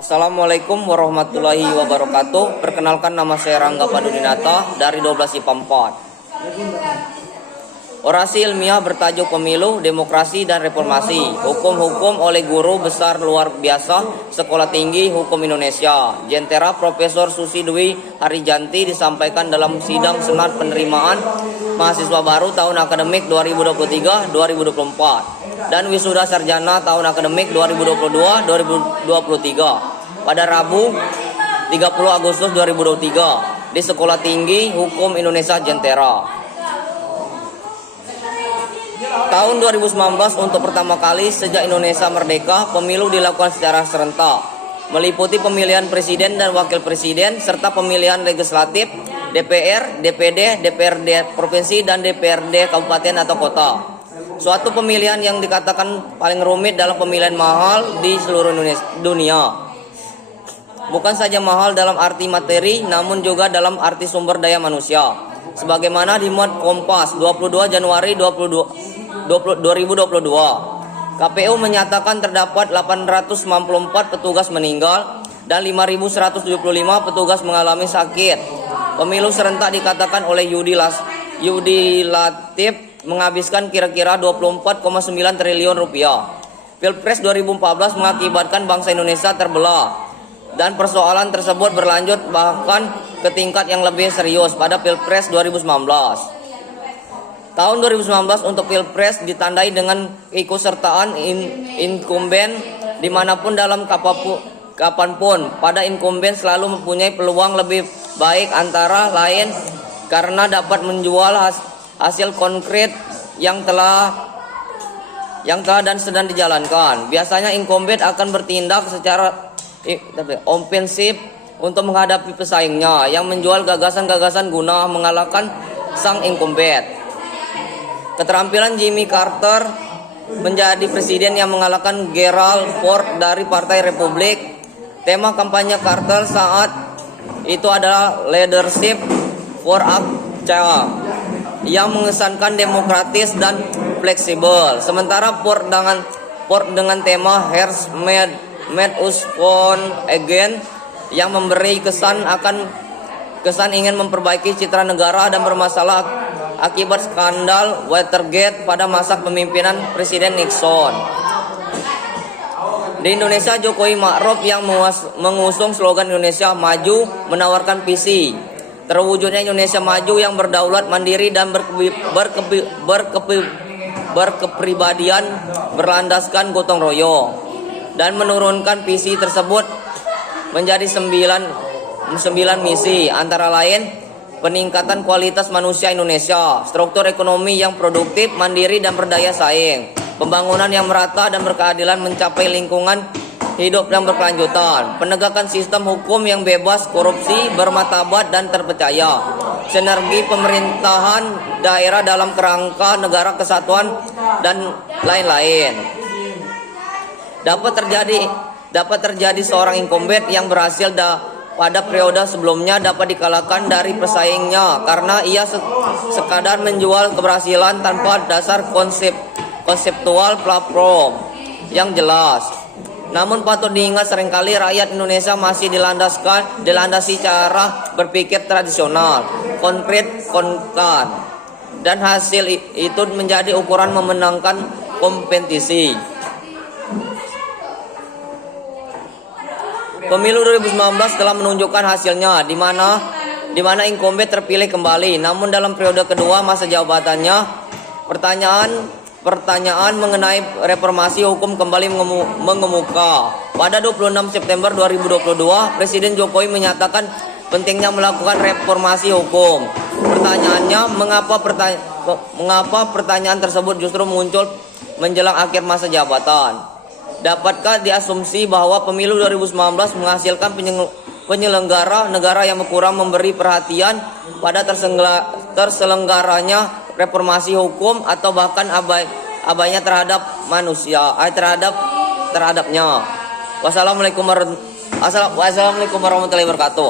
Assalamualaikum warahmatullahi wabarakatuh. Perkenalkan, nama saya Rangga Padudinata dari 12 IPA 4. Orasi ilmiah bertajuk Pemilu, Demokrasi dan Reformasi, Hukum-Hukum oleh Guru Besar Luar Biasa Sekolah Tinggi Hukum Indonesia, Jentera Profesor Susi Dwi Harijanti, disampaikan dalam sidang senat penerimaan mahasiswa baru tahun akademik 2023-2024 dan wisuda sarjana tahun akademik 2022-2023 pada Rabu 30 Agustus 2023 di Sekolah Tinggi Hukum Indonesia Jentera. Tahun 2019 untuk pertama kali sejak Indonesia merdeka, pemilu dilakukan secara serentak, meliputi pemilihan presiden dan wakil presiden serta pemilihan legislatif, DPR, DPD, DPRD provinsi dan DPRD kabupaten atau kota. Suatu pemilihan yang dikatakan paling rumit dalam pemilihan mahal di seluruh dunia. Bukan saja mahal dalam arti materi, namun juga dalam arti sumber daya manusia. Sebagaimana dimuat Kompas 22 Januari 2022, KPU menyatakan terdapat 894 petugas meninggal dan 5.175 petugas mengalami sakit. Pemilu serentak dikatakan oleh Yudi Latif menghabiskan kira-kira 24,9 triliun rupiah. Pilpres 2014 mengakibatkan bangsa Indonesia terbelah, dan persoalan tersebut berlanjut bahkan ke tingkat yang lebih serius pada Pilpres 2019. Tahun 2019 untuk Pilpres ditandai dengan keikutsertaan incumbent dimanapun dalam kapanpun. Pada incumbent selalu mempunyai peluang lebih baik, antara lain karena dapat menjual hasil konkret yang telah dan sedang dijalankan. Biasanya incumbent akan bertindak secara ofensif untuk menghadapi pesaingnya yang menjual gagasan-gagasan guna mengalahkan sang incumbent. Keterampilan Jimmy Carter menjadi presiden yang mengalahkan Gerald Ford dari Partai Republik. Tema kampanye Carter saat itu adalah Leadership for a Change, yang mengesankan demokratis dan fleksibel. Sementara Ford dengan tema Here's Made Us Born Again, yang memberi kesan ingin memperbaiki citra negara dan bermasalah akibat skandal Watergate pada masa kepemimpinan Presiden Nixon. Di Indonesia, Jokowi Ma'ruf yang mengusung slogan Indonesia Maju menawarkan visi terwujudnya Indonesia Maju yang berdaulat, mandiri dan berkepribadian berlandaskan gotong royong, dan menurunkan visi tersebut menjadi 9 misi, antara lain peningkatan kualitas manusia Indonesia, struktur ekonomi yang produktif, mandiri dan berdaya saing, pembangunan yang merata dan berkeadilan, mencapai lingkungan hidup yang berkelanjutan, penegakan sistem hukum yang bebas korupsi, bermartabat dan terpercaya, sinergi pemerintahan daerah dalam kerangka negara kesatuan, dan lain-lain. Dapat terjadi seorang incumbent yang berhasil pada periode sebelumnya dapat dikalahkan dari pesaingnya karena ia sekadar menjual keberhasilan tanpa dasar konseptual platform yang jelas. Namun patut diingat, seringkali rakyat Indonesia masih dilandasi cara berpikir tradisional, konkret, dan hasil itu menjadi ukuran memenangkan kompetisi. Pemilu 2019 telah menunjukkan hasilnya, di mana incumbent terpilih kembali. Namun dalam periode kedua masa jabatannya, pertanyaan mengenai reformasi hukum kembali mengemuka. Pada 26 September 2022, Presiden Jokowi menyatakan pentingnya melakukan reformasi hukum. Pertanyaannya, mengapa pertanyaan tersebut justru muncul menjelang akhir masa jabatan? Dapatkah diasumsi bahwa pemilu 2019 menghasilkan penyelenggara negara yang kurang memberi perhatian pada terselenggaranya reformasi hukum, atau bahkan abainya terhadap manusia, terhadapnya? Wassalamualaikum warahmatullahi wabarakatuh.